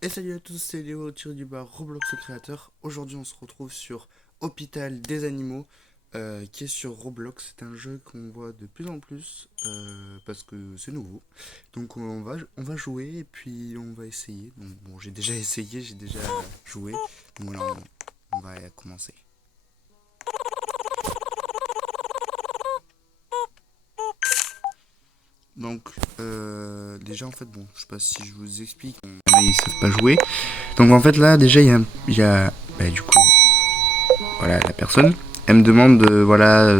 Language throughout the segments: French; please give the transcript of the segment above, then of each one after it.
Et salut à tous, c'est Léo tiré du bas Roblox le créateur. Aujourd'hui on se retrouve sur Hôpital des animaux qui est sur Roblox. C'est un jeu qu'on voit de plus en plus parce que c'est nouveau. Donc on va jouer et puis on va essayer. Donc bon, j'ai déjà essayé, j'ai déjà joué. Donc voilà, on va commencer. Donc déjà en fait bon, je sais pas si je vous explique, ils savent pas jouer. Donc en fait là déjà il y a du coup voilà la personne. Elle me demande voilà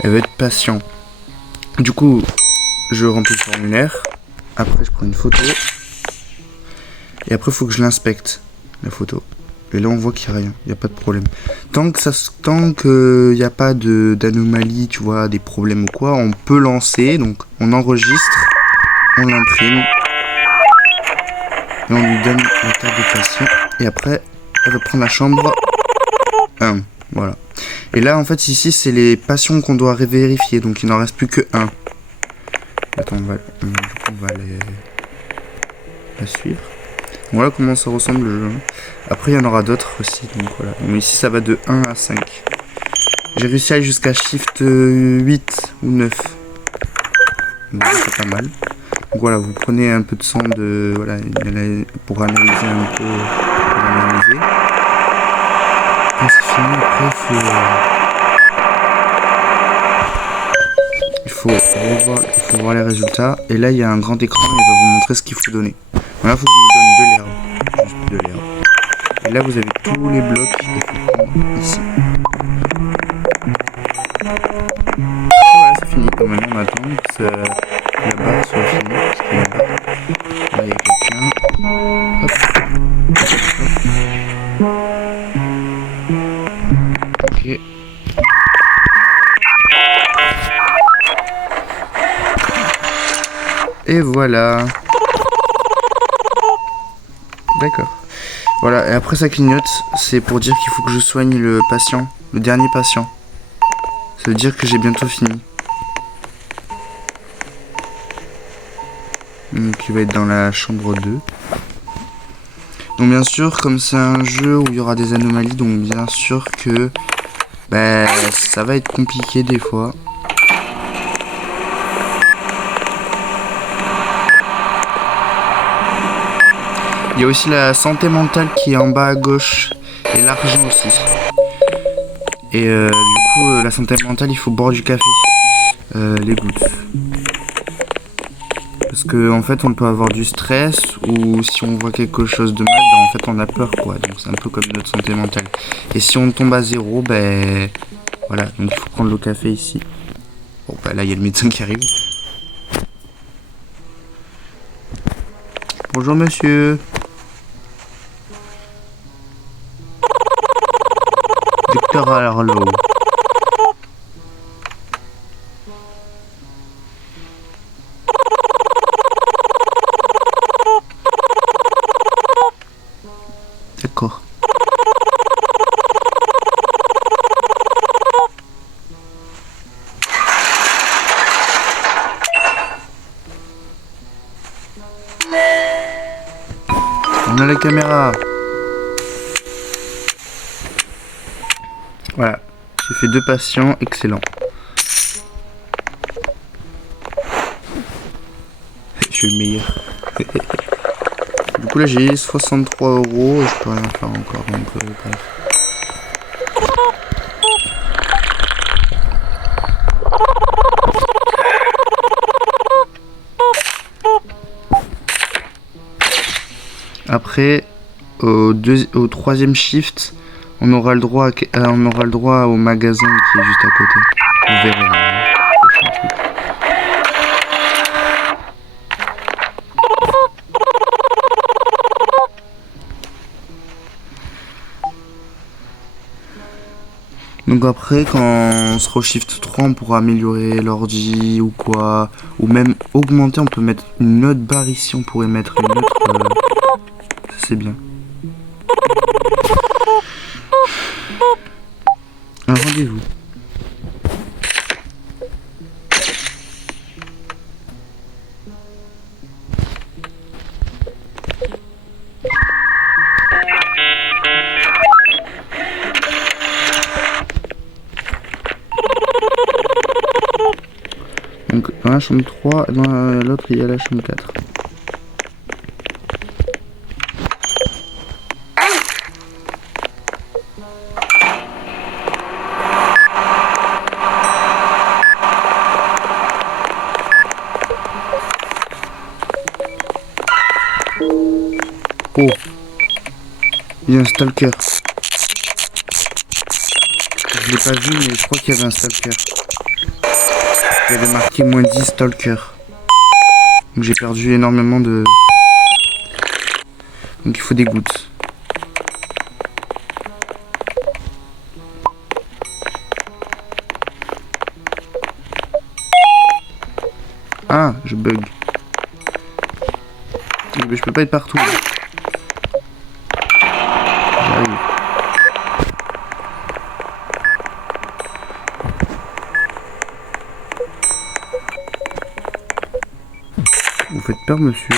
elle veut être patient. Du coup je remplis le formulaire. Après je prends une photo et après il faut que je l'inspecte la photo. Et là on voit qu'il n'y a rien, il n'y a pas de problème. Tant qu'il n'y a pas d'anomalie, tu vois, des problèmes ou quoi, on peut lancer, donc on enregistre, on l'imprime et on lui donne la carte de patient. Et après elle va prendre la chambre 1. Voilà. Et là en fait ici c'est les patients qu'on doit vérifier, donc il n'en reste plus que un. Attends, on va la suivre. Voilà comment ça ressemble le jeu. Après, il y en aura d'autres aussi. Donc voilà. Mais ici, ça va de 1 à 5. J'ai réussi à aller jusqu'à Shift 8 ou 9. Donc c'est pas mal. Donc voilà, vous prenez un peu de sang voilà, pour analyser un peu. Pour analyser. Quand c'est fini, après, il faut voir les résultats. Et là, il y a un grand écran. Il va vous montrer ce qu'il faut donner. Voilà, il faut que je vous donne de l'herbe. Juste de l'herbe. Et là, vous avez tous les blocs qu'il faut prendre ici. Voilà, c'est fini. Maintenant, on attend que la barre soit finie. Parce qu'il y a une barre. Là, il y a quelqu'un. Hop. Ok. Et voilà. D'accord. Voilà, et après ça clignote, c'est pour dire qu'il faut que je soigne le patient, le dernier patient. Ça veut dire que j'ai bientôt fini. Donc il va être dans la chambre 2. Donc bien sûr, comme c'est un jeu où il y aura des anomalies, donc bien sûr que ça va être compliqué des fois. Il y a aussi la santé mentale qui est en bas à gauche et l'argent aussi. Et du coup, la santé mentale, il faut boire du café, les gouttes. Parce que en fait, on peut avoir du stress ou si on voit quelque chose de mal, en fait, on a peur quoi. Donc c'est un peu comme notre santé mentale. Et si on tombe à zéro, voilà. Donc il faut prendre le café ici. Bon là, il y a le médecin qui arrive. Bonjour monsieur. Docteur Harlow. D'accord. On a la caméra. Voilà. J'ai fait 2 patients, excellent. Je suis le meilleur. Du coup là j'ai 63 € et je peux rien faire encore, donc bref. Après, au troisième shift, on aura le droit au magasin qui est juste à côté. Vous verrez. Donc après, quand on sera au shift 3, on pourra améliorer l'ordi ou quoi. Ou même augmenter, on peut mettre une autre barre ici, on pourrait mettre une autre... ça c'est bien. Un rendez-vous. Dans la chambre 3, dans l'autre il y a la chambre 4. Oh, il y a un stalker. Je l'ai pas vu, mais je crois qu'il y avait un stalker. Il y avait marqué -10 stalker. Donc j'ai perdu énormément de... Donc il faut des gouttes. Ah, je bug. Mais je peux pas être partout. J'arrive. Vous faites peur, monsieur?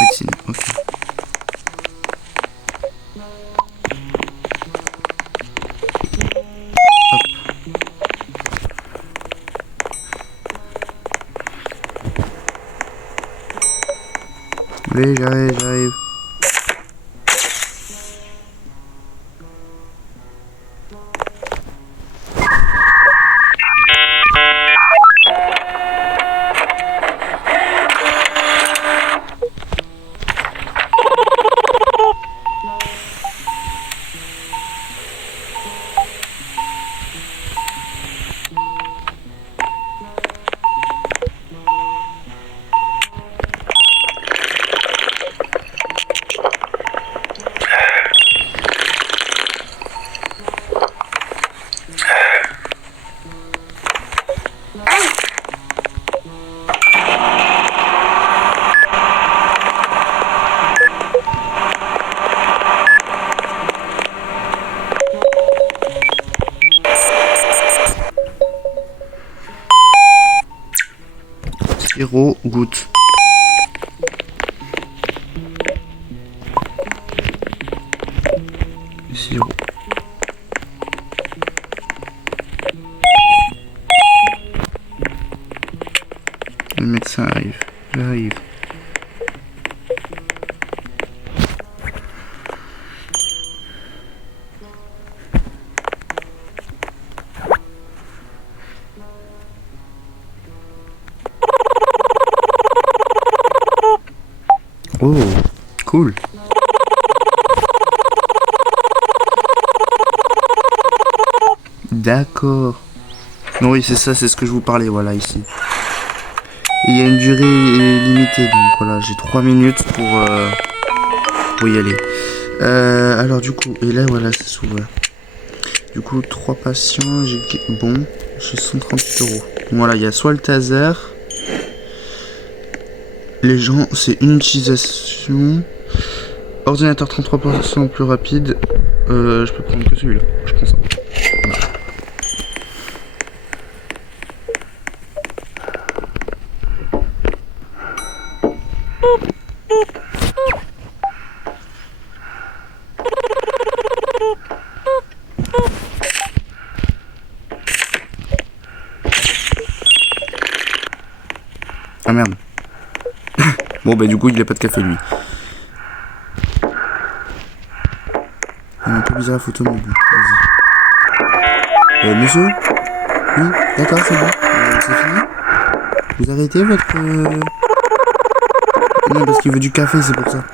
Médecine, ok. Oui, j'arrive. Sirop, goutte. Sirop. Le médecin arrive. J'arrive. Oh, cool. D'accord. Non, oui, c'est ça, c'est ce que je vous parlais, voilà, ici. Et il y a une durée limitée, donc voilà, j'ai 3 minutes pour y aller. Alors du coup, et là, voilà, c'est s'ouvre. Du coup, 3 patients, j'ai 138 €. Voilà, il y a soit le taser. Les gens, c'est une utilisation. Ordinateur 33% plus rapide. Je peux prendre que celui-là, je pense. Voilà. Ah merde. Bon bah du coup il a pas de café lui. Il est un peu bizarre la photo mais bon, vas-y. Monsieur? Oui, d'accord, c'est bon. C'est fini? Vous arrêtez votre... Non parce qu'il veut du café, c'est pour ça.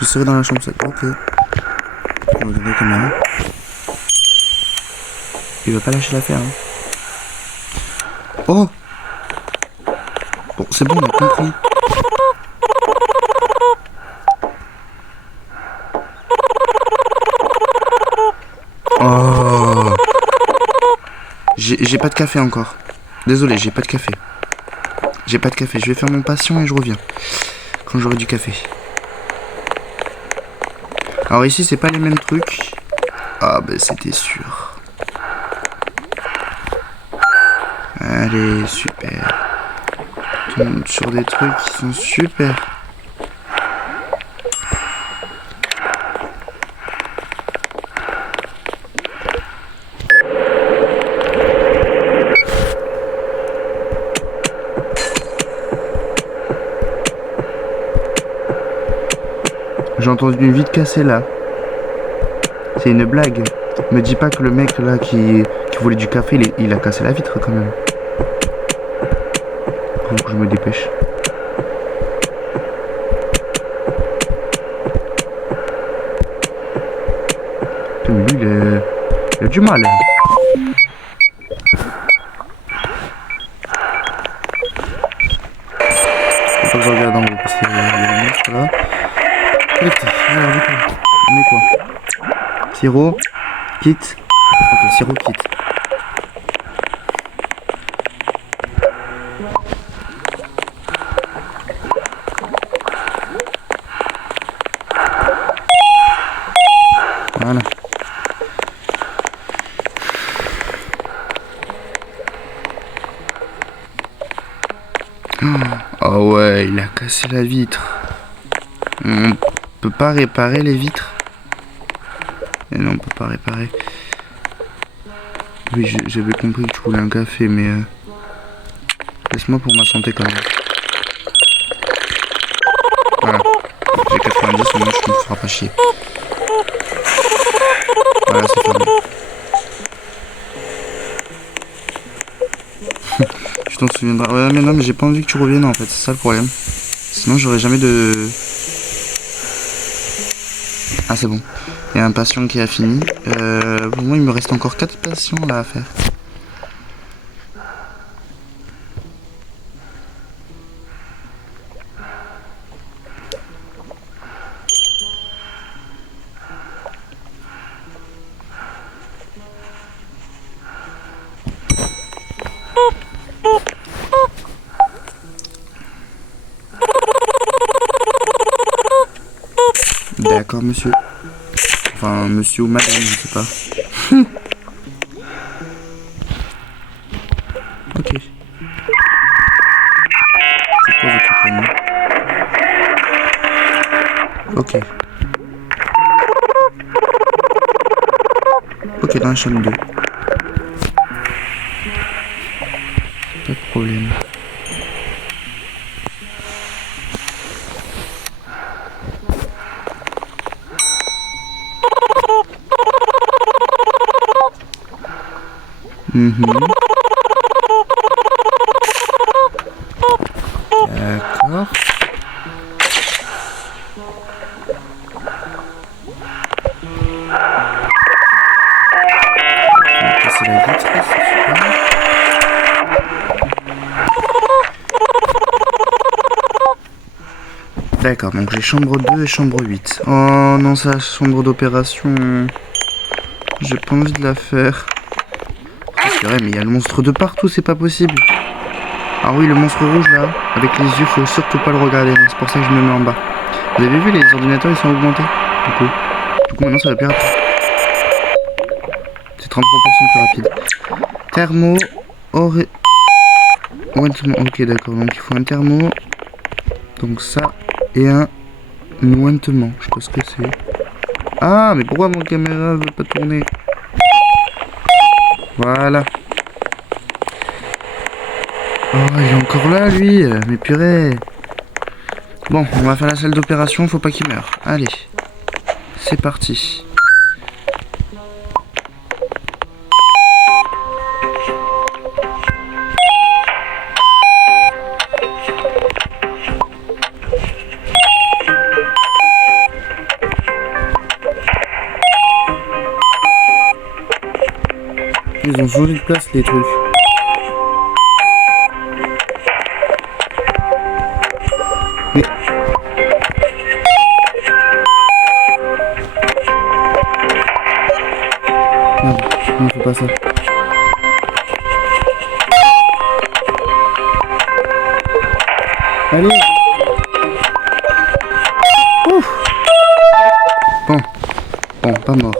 Je serai dans la chambre 7. Ok. On va regarder quand même. Il va pas lâcher l'affaire. Hein. Oh! Bon, c'est bon, on a compris. Oh! J'ai pas de café encore. Désolé, j'ai pas de café. J'ai pas de café. Je vais faire mon patient et je reviens. Quand j'aurai du café. Alors ici, c'est pas les mêmes trucs. Ah bah c'était sûr. Allez, super. On tombe sur des trucs qui sont super. J'ai entendu une vitre cassée là. C'est une blague. Me dis pas que le mec là qui voulait du café, il a cassé la vitre quand même. Donc je me dépêche. Putain, mais lui il a du mal. Faut pas que je regarde en haut parce qu'il y a le monstre là. Vite, alors du coup, on est quoi? Sirop, quitte. Ok, sirop, quitte. Voilà. Oh ouais, il a cassé la vitre. On peut pas réparer les vitres? Et non, on peut pas réparer. Oui, j'avais compris que tu voulais un café, mais laisse-moi pour ma santé quand même. Voilà. J'ai 90, au moins je me ferai pas chier. Voilà, c'est fermé. Tu t'en souviendras. Ouais, mais non, mais j'ai pas envie que tu reviennes en fait, c'est ça le problème. Sinon, j'aurais jamais de. Ah, c'est bon. Il y a un patient qui a fini. Pour moi, il me reste encore 4 patients là à faire. D'accord, monsieur. Enfin, monsieur ou madame, je sais pas. Ok. C'est quoi votre prénom? Ok. Ok, dans la chambre 2. Pas de problème. D'accord. On va passer la vitre, c'est super. D'accord, donc j'ai chambre 2 et chambre 8. Oh non, ça, chambre d'opération. J'ai pas envie de la faire. C'est vrai, mais il y a le monstre de partout, c'est pas possible. Ah oui, le monstre rouge là, avec les yeux, faut surtout pas le regarder. C'est pour ça que je me mets en bas. Vous avez vu, les ordinateurs ils sont augmentés. Du coup maintenant ça va plus rapide. C'est 33% plus rapide. Thermo. Ok, d'accord, donc il faut un thermo. Donc ça et un ointement. Je sais pas ce que c'est. Ah, mais pourquoi mon caméra veut pas tourner? Voilà. Oh, il est encore là, lui. Mais purée. Bon, on va faire la salle d'opération, faut pas qu'il meure. Allez. C'est parti. Ils ont joli de place, les trucs. Mais... non, faut pas ça. Allez. Ouf. Bon. Bon, pas mort.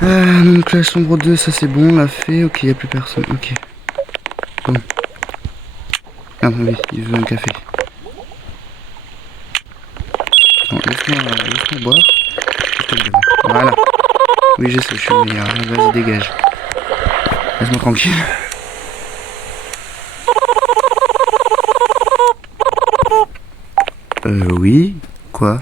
Donc la chambre 2, ça c'est bon, on l'a fait. Ok, il n'y a plus personne. Ok. Bon. Ah oui, il veut un café. Bon, laisse-moi boire. Je te le donne. Voilà. Oui, je sais, je suis le meilleur. Vas-y, dégage. Laisse-moi tranquille. Oui. Quoi?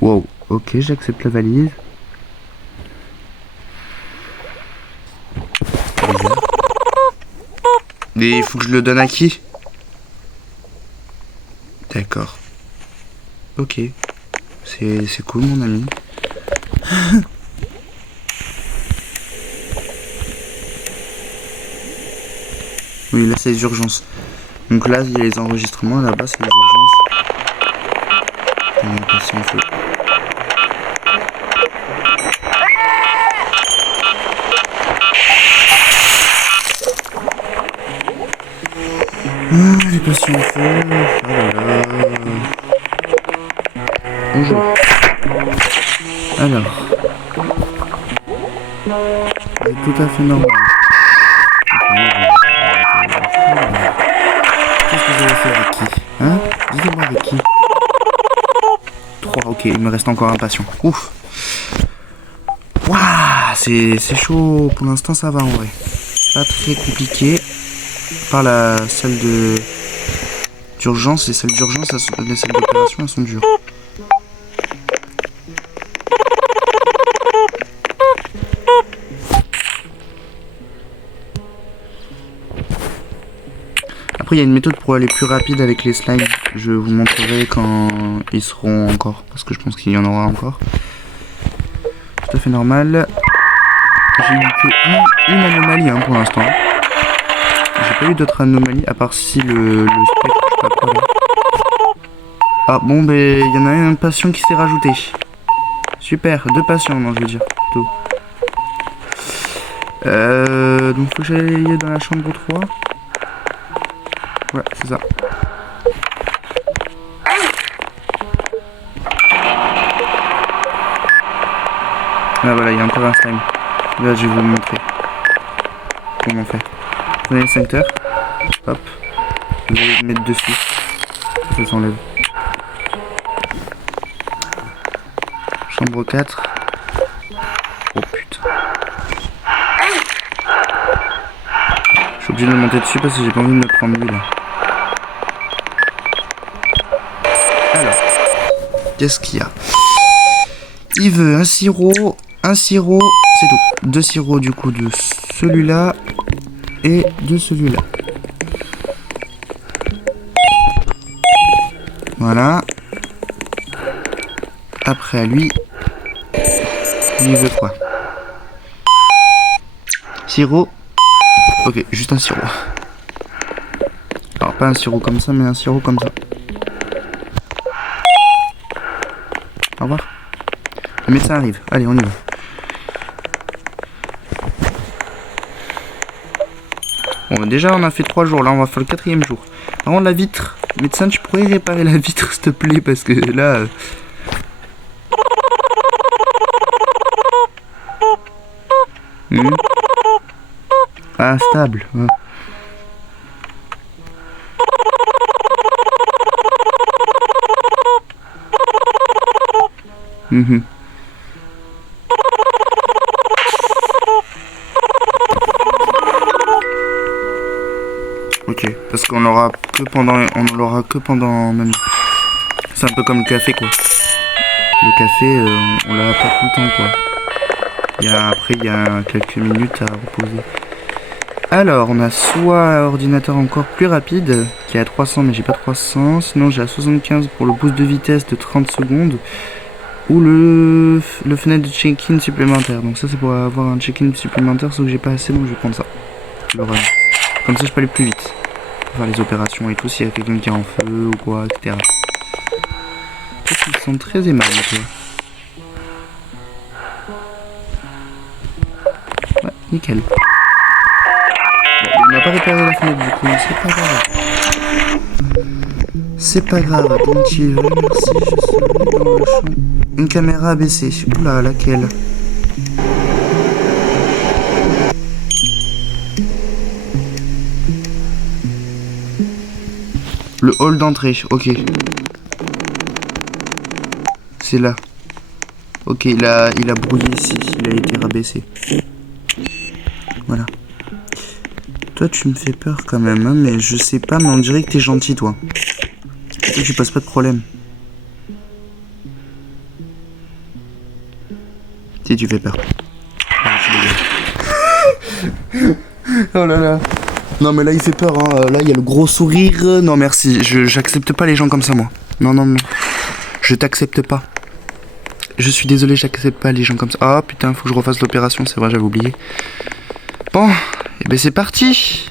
Wow. Ok, j'accepte la valise. Bizarre. Mais il faut que je le donne à qui? D'accord. Ok. C'est cool, mon ami. Oui, là c'est les urgences. Donc là il y a les enregistrements, là-bas c'est les urgences. On est passé en feu. Ah, les patients en feu. Oh là là. Bonjour. Alors. C'est tout à fait normal. Qu'est-ce que j'avais fait avec qui? Hein? Dites-moi avec qui? 3, ok, il me reste encore un patient. Ouf! Waouh! C'est chaud. Pour l'instant, ça va en vrai. Pas très compliqué. Par la salle d'urgence, les salles d'urgence, les salles d'opération, elles sont dures. Après, il y a une méthode pour aller plus rapide avec les slimes. Je vous montrerai quand ils seront encore, parce que je pense qu'il y en aura encore. Tout à fait normal. J'ai eu que une anomalie pour l'instant. J'ai pas eu d'autres anomalies, à part si le spectre, je sais pas quoi là. Ah bon, ben il y en a un patient qui s'est rajouté. Super, 2 patients, non je veux dire plutôt. Donc faut que j'aille dans la chambre 3. Ouais, c'est ça. Là voilà, il y a encore un slime. Là je vais vous le montrer. Comment on fait. Prenez le cincteur. Hop. Vous allez le mettre dessus. Ça s'enlève. Chambre 4. Oh putain. Je suis obligé de le monter dessus parce que j'ai pas envie de me prendre lui là. Alors. Qu'est-ce qu'il y a? Il veut un sirop, c'est tout. 2 sirops du coup de celui-là et de celui-là. Voilà. Après lui, il veut quoi? Sirop. Ok, juste un sirop. Alors pas un sirop comme ça, mais un sirop comme ça. Au revoir. Le médecin arrive. Allez, on y va. Bon, déjà, on a fait 3 jours. Là, on va faire le 4e jour. Par contre, la vitre. Médecin, tu pourrais réparer la vitre, s'il te plaît, parce que là... Ah, stable. Ouais. Ok, parce qu'on l'aura que pendant même. C'est un peu comme le café quoi. Le café, on l'a pas tout le temps quoi. Après il y a quelques minutes à reposer. Alors on a soit un ordinateur encore plus rapide qui est à 300 mais j'ai pas 300. Sinon j'ai à 75 pour le boost de vitesse de 30 secondes. Ou le fenêtre de check-in supplémentaire. Donc ça c'est pour avoir un check-in supplémentaire sauf que j'ai pas assez donc je vais prendre ça. Le run. Comme ça je peux aller plus vite. Pour faire les opérations et tout s'il y a quelqu'un qui est en feu ou quoi, etc. Ils sont très aimables toi. nickel. Bon, il n'a pas réparé la fenêtre du coup, mais c'est pas grave. C'est pas grave, donc tu veux, merci, je serai dans la chambre. Une caméra abaissée. Oula, laquelle? Le hall d'entrée, ok. C'est là. Ok, il a brouillé ici, il a été rabaissé. Voilà. Toi, tu me fais peur quand même, hein, mais je sais pas, mais on dirait que t'es gentil, toi. Toi, tu passes pas de problème. Si, tu fais peur. Oh là là. Non, mais là, il fait peur, hein. Là, il y a le gros sourire. Non, merci. J'accepte pas les gens comme ça, moi. Non, non, non. Je t'accepte pas. Je suis désolé, j'accepte pas les gens comme ça. Ah, putain, faut que je refasse l'opération. C'est vrai, j'avais oublié. Bon, et ben c'est parti.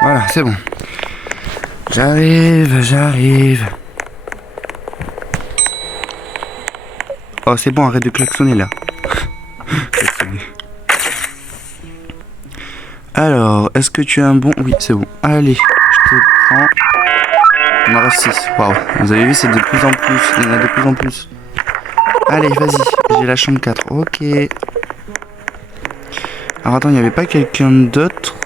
Voilà, c'est bon. J'arrive. Oh, c'est bon, arrête de klaxonner là. Alors, est-ce que tu as un bon... Oui, c'est bon. Allez, je te prends... Il m'en reste 6. Waouh, vous avez vu, c'est de plus en plus. Il y en a de plus en plus. Allez, vas-y, j'ai la chambre 4. Ok. Alors attends, il n'y avait pas quelqu'un d'autre?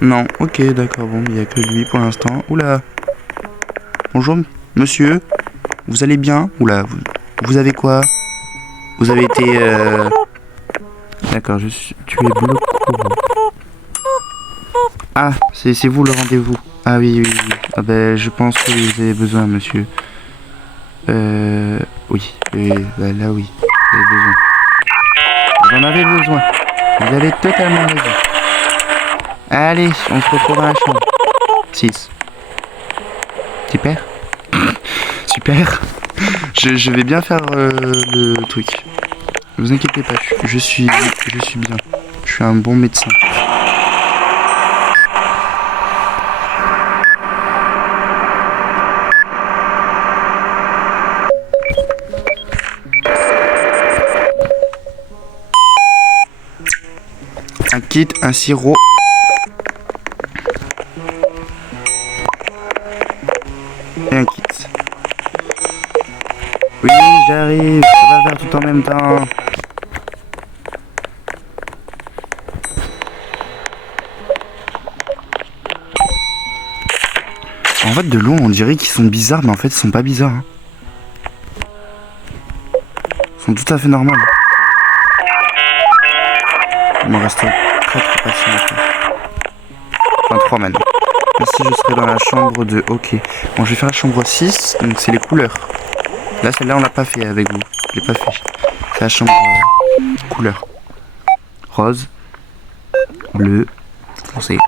Non, ok, d'accord, bon, il n'y a que lui pour l'instant. Oula. Bonjour, monsieur. Vous allez bien? Oula, vous avez quoi? Vous avez été... D'accord, tu es bloqué. Ah, c'est vous le rendez-vous. Ah oui. Ah ben, je pense que vous avez besoin, monsieur. Oui. Bah, là, oui. Vous avez besoin. Vous en avez besoin. Vous avez totalement raison. Allez, on se retrouve dans la chambre. 6. Super. Super. Je vais bien faire le truc. Ne vous inquiétez pas, je suis bien. Je suis un bon médecin. Un kit, un sirop. Et un kit. Oui, j'arrive. Ça va faire tout en même temps. En fait, de loin, on dirait qu'ils sont bizarres, mais en fait, ils sont pas bizarres. Hein. Ils sont tout à fait normaux. Il m'en reste 4 patients. Enfin, 3 maintenant. Ici, je serai dans la chambre de... Ok. Bon, je vais faire la chambre 6. Donc, c'est les couleurs. Là, celle-là, on l'a pas fait avec vous. Je l'ai pas fait. C'est la chambre couleur. Rose. Bleu. Foncé.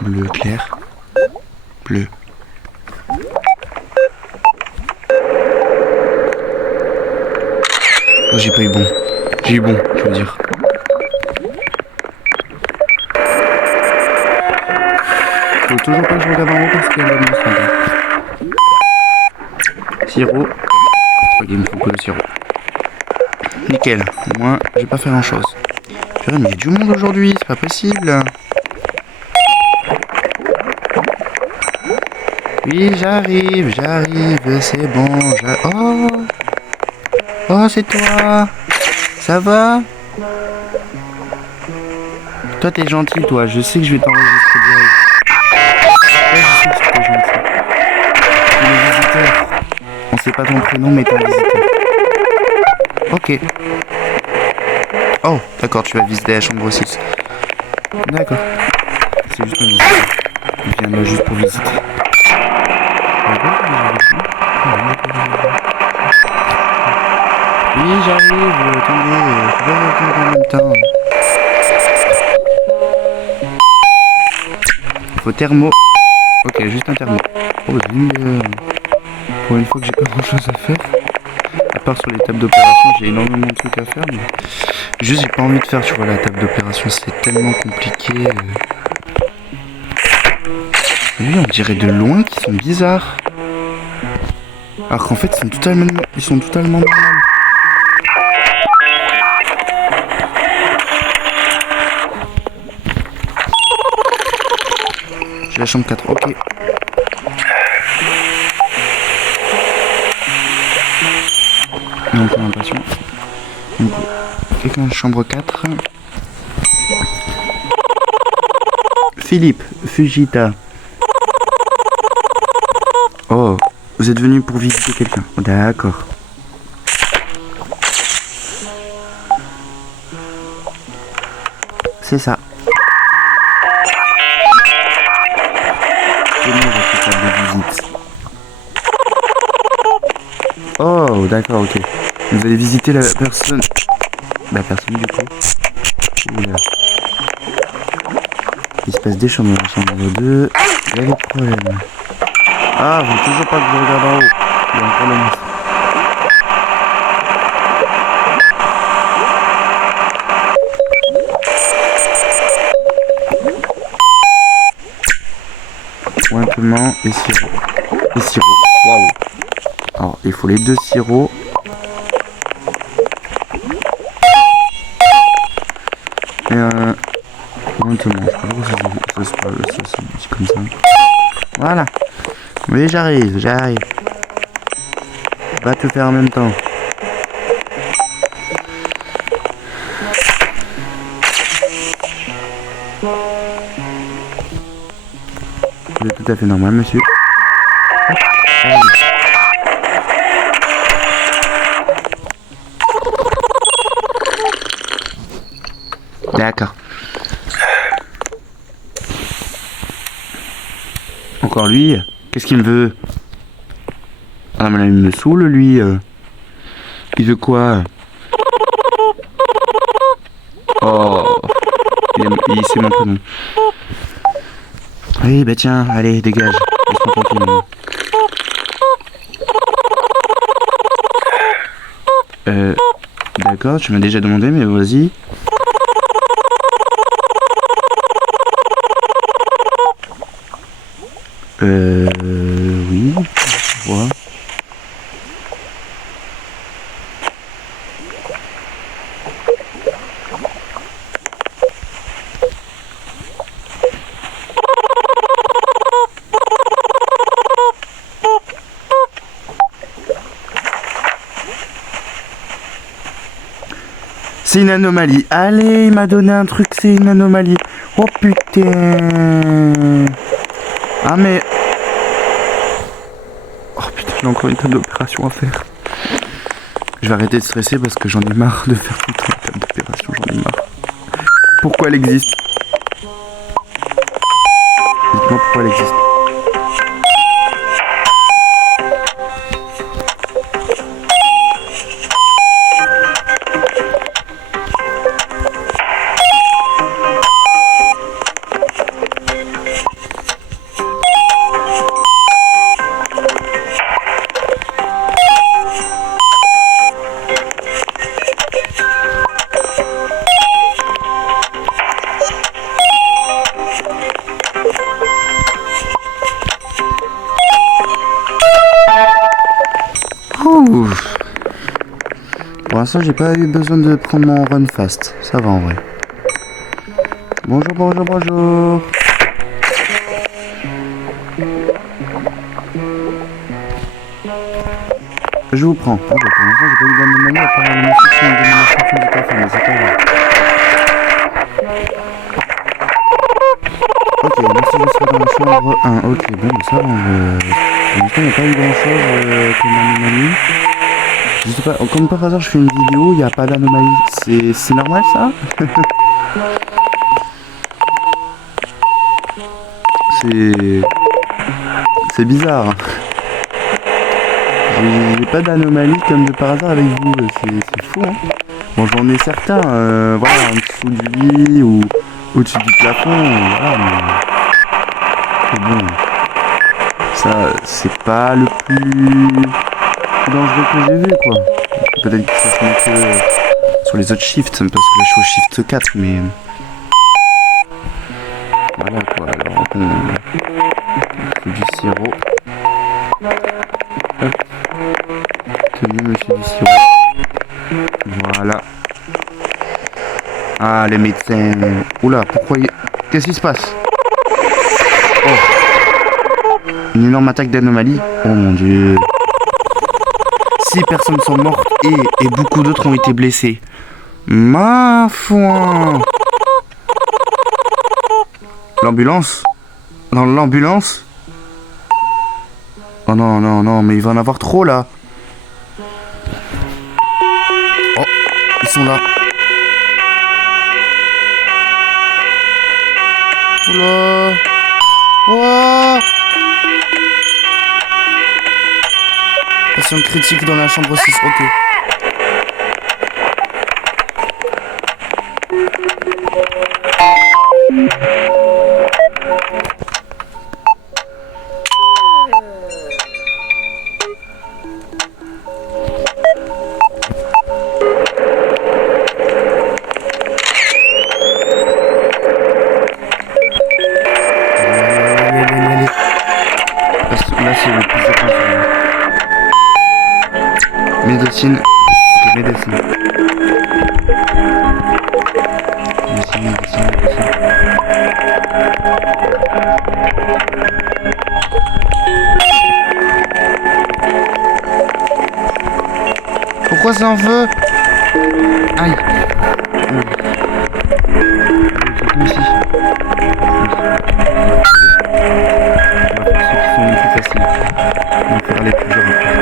Bleu clair. Bleu. Oh, j'ai pas eu bon. J'ai eu bon, je veux dire. Faut toujours pas que je regarde en haut parce qu'il y a la mousse là. Sirop. Ok, il me faut que le sirop. Nickel. Moi, je vais pas faire grand chose. Purée, mais il y a du monde aujourd'hui, c'est pas possible. Oui, j'arrive, c'est bon. Oh, c'est toi. Ça va? Toi, t'es gentil, toi. Je sais que je vais t'enregistrer direct. Ouais, je sais que t'es gentil. T'es le visiteur. On sait pas ton prénom, mais t'es un visiteur. Ok. Oh, d'accord, tu vas visiter la chambre 6. D'accord. C'est juste un visiteur. Il vient là juste pour visiter. Oui, j'arrive, attendez, je vais répondre en même temps. Faut thermo. Ok, juste un thermo. Oh, pour une fois que j'ai pas grand chose à faire. À part sur les tables d'opération, j'ai énormément de trucs à faire. Mais juste, j'ai pas envie de faire, tu vois, la table d'opération, c'est tellement compliqué. Oui, on dirait de loin qu'ils sont bizarres. Alors qu'en fait, ils sont totalement normaux. J'ai la chambre 4, ok. Donc on a l'impression. Donc, quelqu'un chambre 4. Philippe, Fujita. Oh, vous êtes venu pour visiter quelqu'un. Oh, d'accord. C'est ça. Tenez votre carte de visite. Oh, d'accord, ok. Vous allez visiter la personne. La personne du coup. Oula. Il se passe des chambres dans la chambre 2. Il y a des problèmes. Ah, vous toujours pas que je regarde en haut. Il y a un problème. Pointement et sirop. Et sirop. Waouh. Alors, il faut les 2 sirops. Et pointement. Je crois que ça se dit comme ça. Voilà. Oui, j'arrive. Va tout faire en même temps. C'est tout à fait normal, monsieur. D'accord. Encore lui. Qu'est-ce qu'il veut? Ah mais là il me saoule lui. Il veut quoi? Oh. Il sait mon prénom. Oui bah tiens, allez dégage. Laisse-moi tranquille. D'accord, tu m'as déjà demandé mais vas-y. Oui, je vois. C'est une anomalie. Allez, il m'a donné un truc, c'est une anomalie. Oh putain. Ah mais... Oh putain, j'ai encore une table d'opération à faire. Je vais arrêter de stresser parce que j'en ai marre de faire tout le temps une table d'opération, j'en ai marre. Pourquoi elle existe? Dites-moi pourquoi elle existe. Ouf. Pour l'instant, j'ai pas eu besoin de prendre mon run fast. Ça va en vrai. Bonjour, bonjour, bonjour. Je vous prends. Ah, bah, pour l'instant, j'ai pas eu d'anomalie à part la malédiction du café, mais c'est pas grave. Ok, merci, je serai dans la chambre 1. Ok, bon, ça, pour l'instant, il n'y a pas eu grand chose comme anomalie. Je sais pas, comme par hasard, je fais une vidéo, il n'y a pas d'anomalie. C'est normal ça? C'est bizarre. J'ai pas d'anomalie comme de par hasard avec vous. C'est fou, hein. Bon, j'en ai certains, voilà, en dessous du lit ou au-dessus du plafond. Voilà, mais bon, ça, c'est pas le plus dangereux que j'ai vu, quoi. Peut-être que ça se met que sur les autres shifts, parce que là je suis au shift 4, mais voilà quoi. Alors bon, c'est du sirop. Hop. Tenez monsieur du sirop. Voilà. Ah les médecins. Oula, pourquoi qu'est-ce qui se passe? Oh. Une énorme attaque d'anomalie. Oh mon dieu. 6 personnes sont mortes et beaucoup d'autres ont été blessées. Ma foi. L'ambulance? Dans l'ambulance? Oh non, non, non, mais il va en avoir trop là. Oh, ils sont là. Oula. Oh. Patient critique dans la chambre 6, ok. Là, c'est le plus important. Médecine. Ok, médecine. Médecine. Pourquoi c'est en feu? Aïe. Quelqu'un ici. On va faire ceux qui sont les plus faciles. On va faire les plus durs après.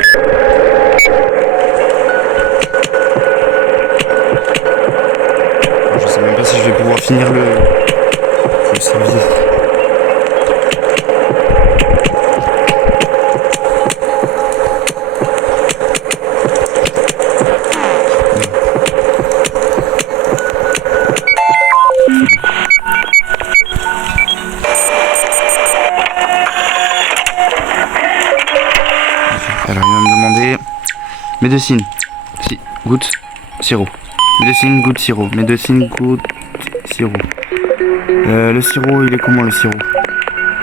Je sais même pas si je vais pouvoir finir le service. Alors il va me demander médecine, si, goutte, sirop. Médecine, goutte, sirop. Médecine, goutte, sirop. Le sirop, il est comment le sirop?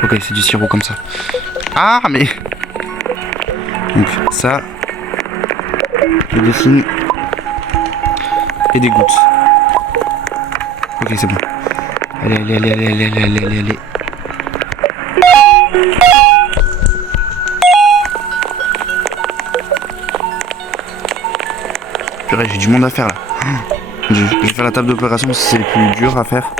Ok, c'est du sirop comme ça. Ah mais donc ça, médecine et des gouttes. Ok, c'est bon. Allez. Purée, j'ai du monde à faire là. Je vais faire la table d'opération, c'est le plus dur à faire.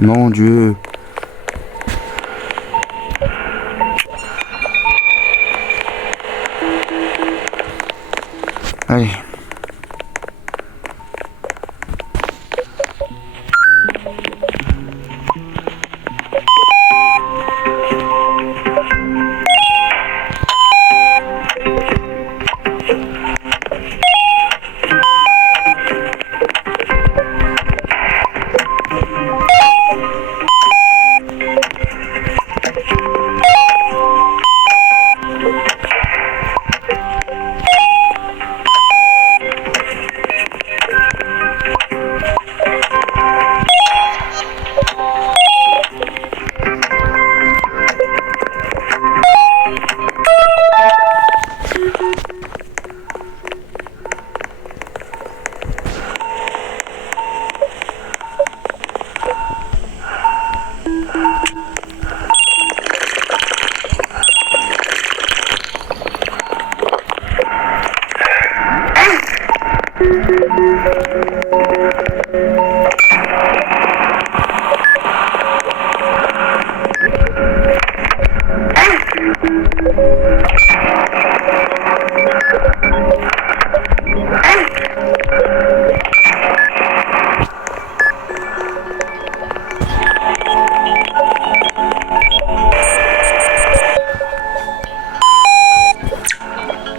Mon Dieu. Allez.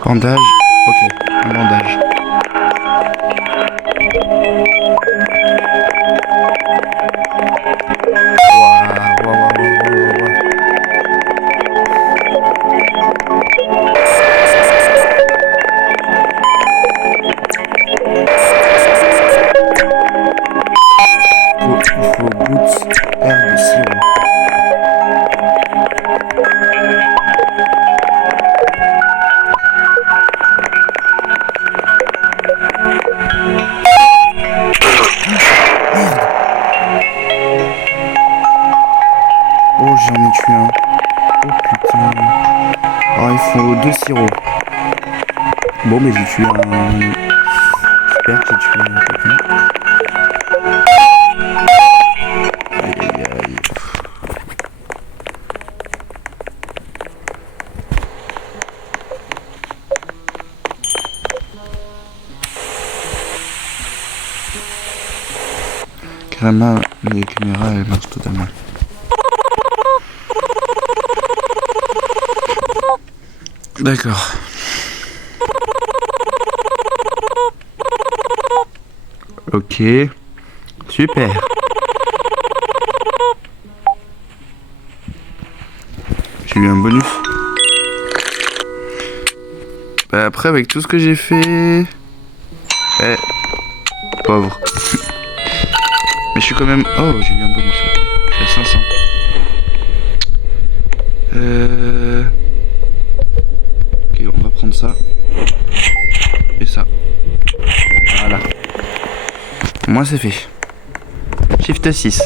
Bandage. Ok, un bandage. Il faut gouttes herbe sirop. Oh, j'en ai tué un. Oh putain. Ah, il faut 2 sirops. Bon, mais j'ai tué un. J'espère que j'ai tué un quelqu'un. Aïe aïe aïe. Carrément, les caméras elles marchent totalement. D'accord. Ok. Super. J'ai eu un bonus. Bah après avec tout ce que j'ai fait... pauvre. Mais je suis quand même... Oh, j'ai eu un bonus. Je suis à 500. Ok, on va prendre ça. Et ça. Voilà. Moi c'est fait. Shift 6.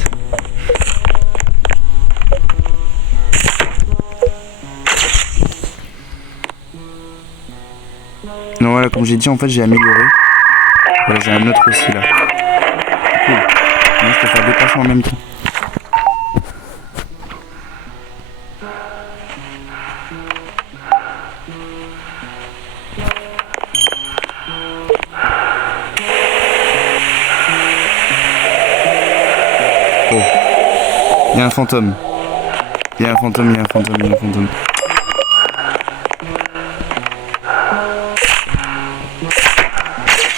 Non voilà, comme j'ai dit en fait j'ai amélioré. Voilà, j'ai un autre aussi là. Cool. Moi je peux faire deux passements en même temps. Oh. Il y a un fantôme. Il y a un fantôme, il y a un fantôme, il y a un fantôme.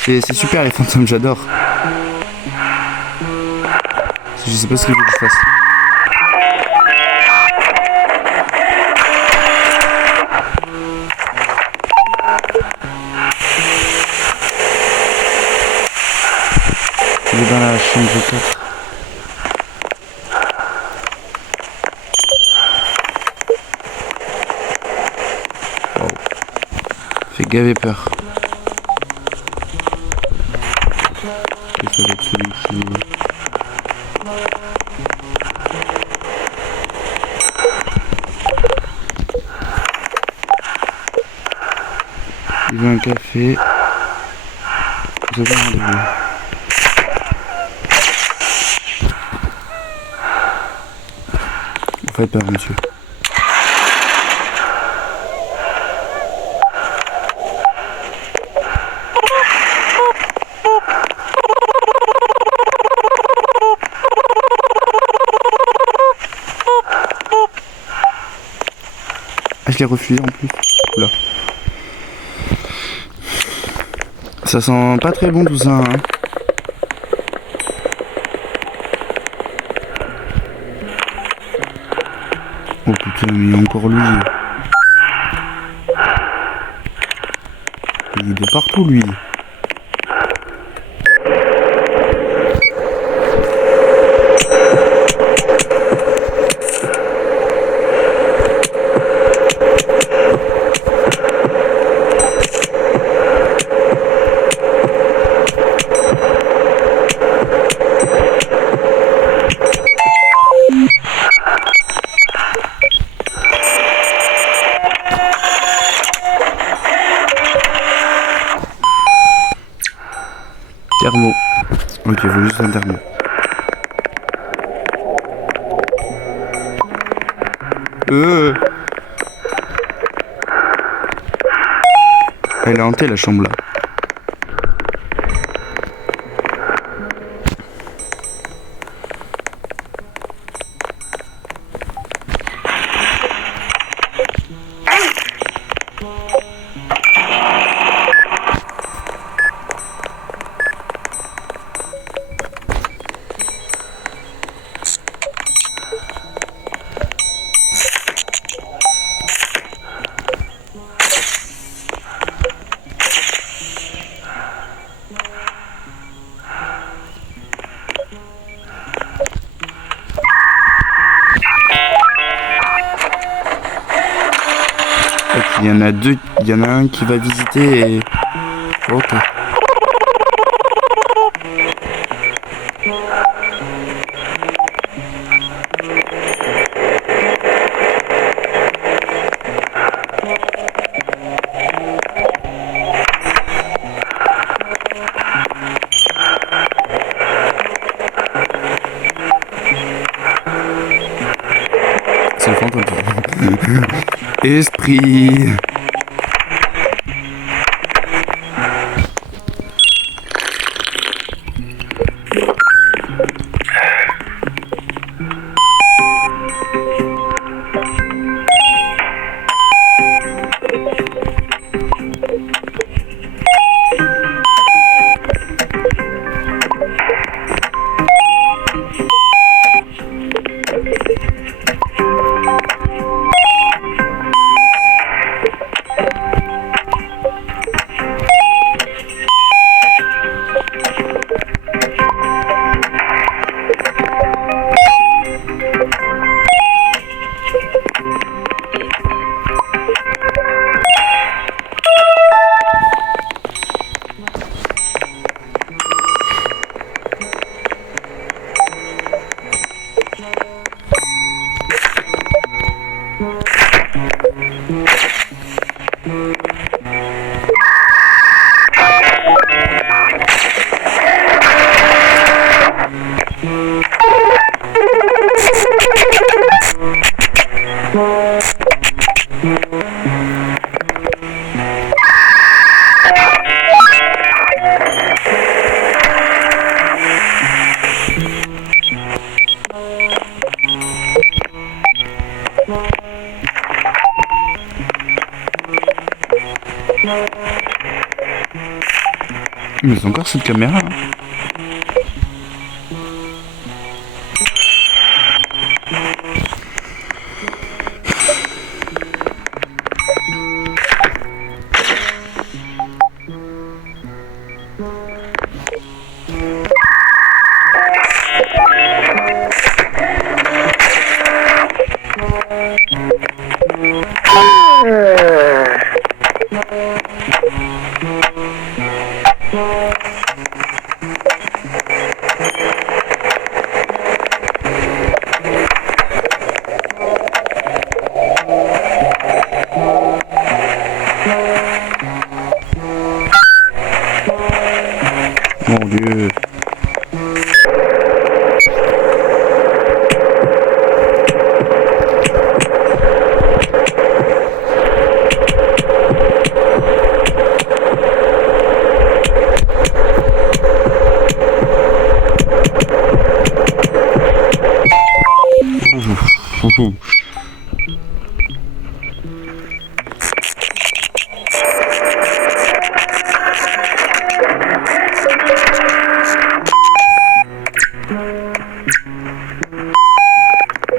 C'est super les fantômes, j'adore. Je sais pas ce qu'il faut que je fasse. Je vais dans la chambre 4. Wow. Fait gaver peur. Et ça va être celui qui... Il veut un café. Vous avez un rendez-vous. Vous faites peur, monsieur. Ah, je l'ai refusé en plus. Oula. Ça sent pas très bon tout ça, hein. Oh putain, mais il y a encore lui. Il est de partout lui. Thermo. Ok, il faut juste un thermo. Elle est hantée la chambre là. Ok, il y en a deux, il y en a un qui va visiter et... Ok. C'est le fantôme. Esprit. Mais c'est encore cette caméra. Hein. Mon Dieu.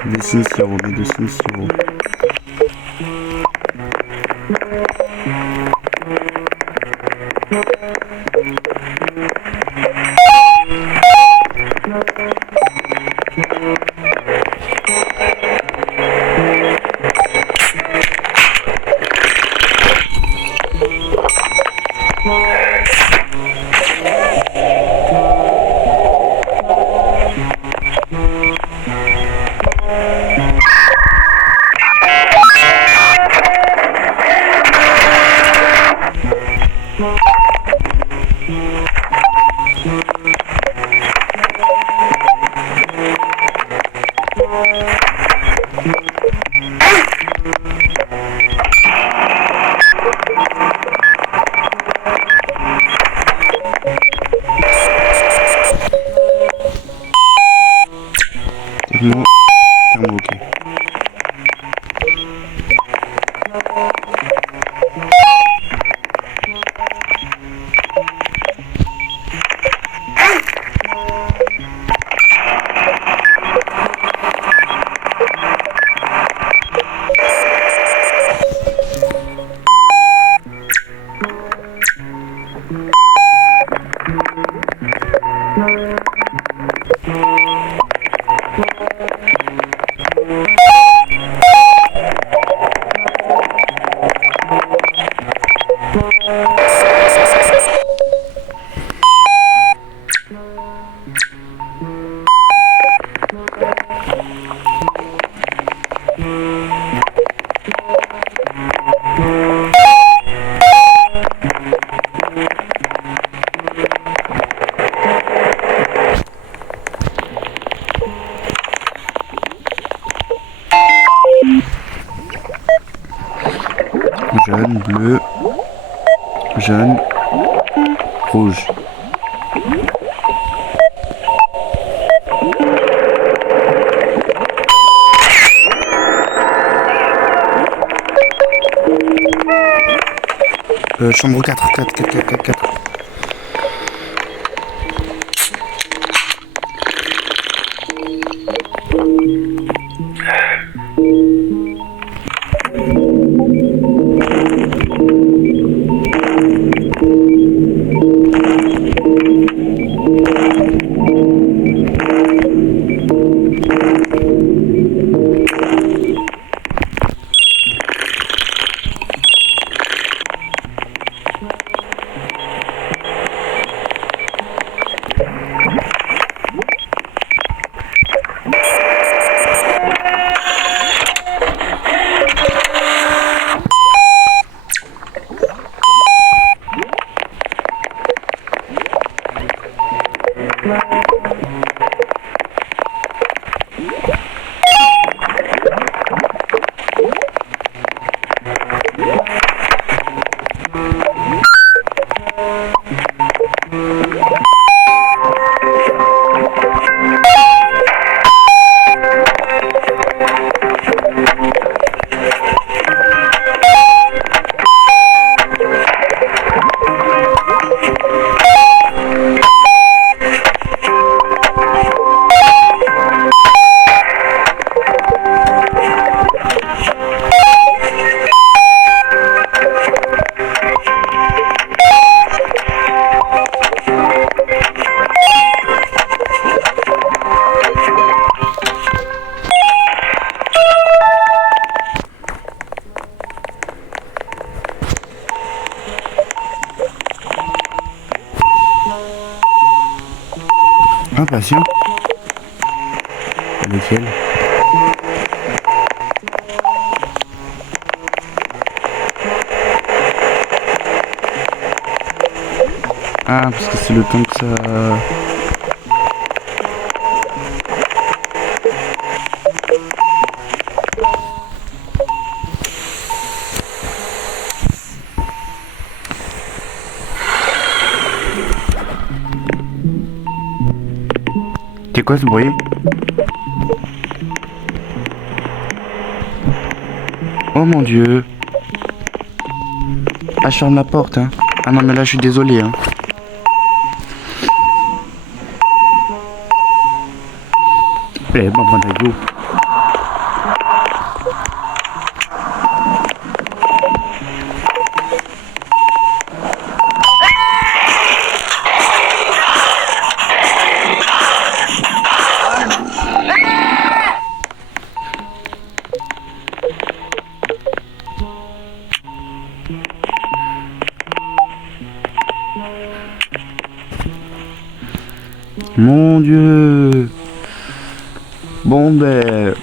Dessine sirop, dessine sirop. Thermo, ok. jaune, bleu, jaune, rouge. Chambre 4, 4, 4, 4, 4, 4. Impatient. Lequel? Ah, parce que c'est le temps que ça... C'est quoi ce bruit? Oh mon dieu. Ah, je ferme la porte, hein. Ah non, mais là, je suis désolé, hein. Eh, bon, go. Mon dieu. Bon ben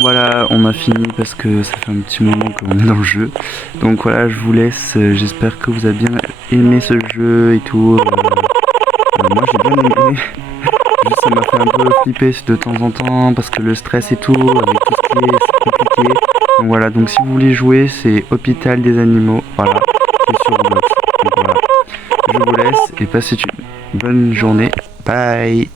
voilà, on a fini parce que ça fait un petit moment qu'on est dans le jeu. Donc voilà, je vous laisse. J'espère que vous avez bien aimé ce jeu et tout. Moi j'ai bien aimé. Juste ça m'a fait un peu flipper de temps en temps parce que le stress et tout, avec tout ce qui est, c'est compliqué. Donc voilà, donc si vous voulez jouer, c'est Hôpital des Animaux. Voilà, c'est sur Roblox. Donc voilà, je vous laisse et passez une bonne journée. Bye.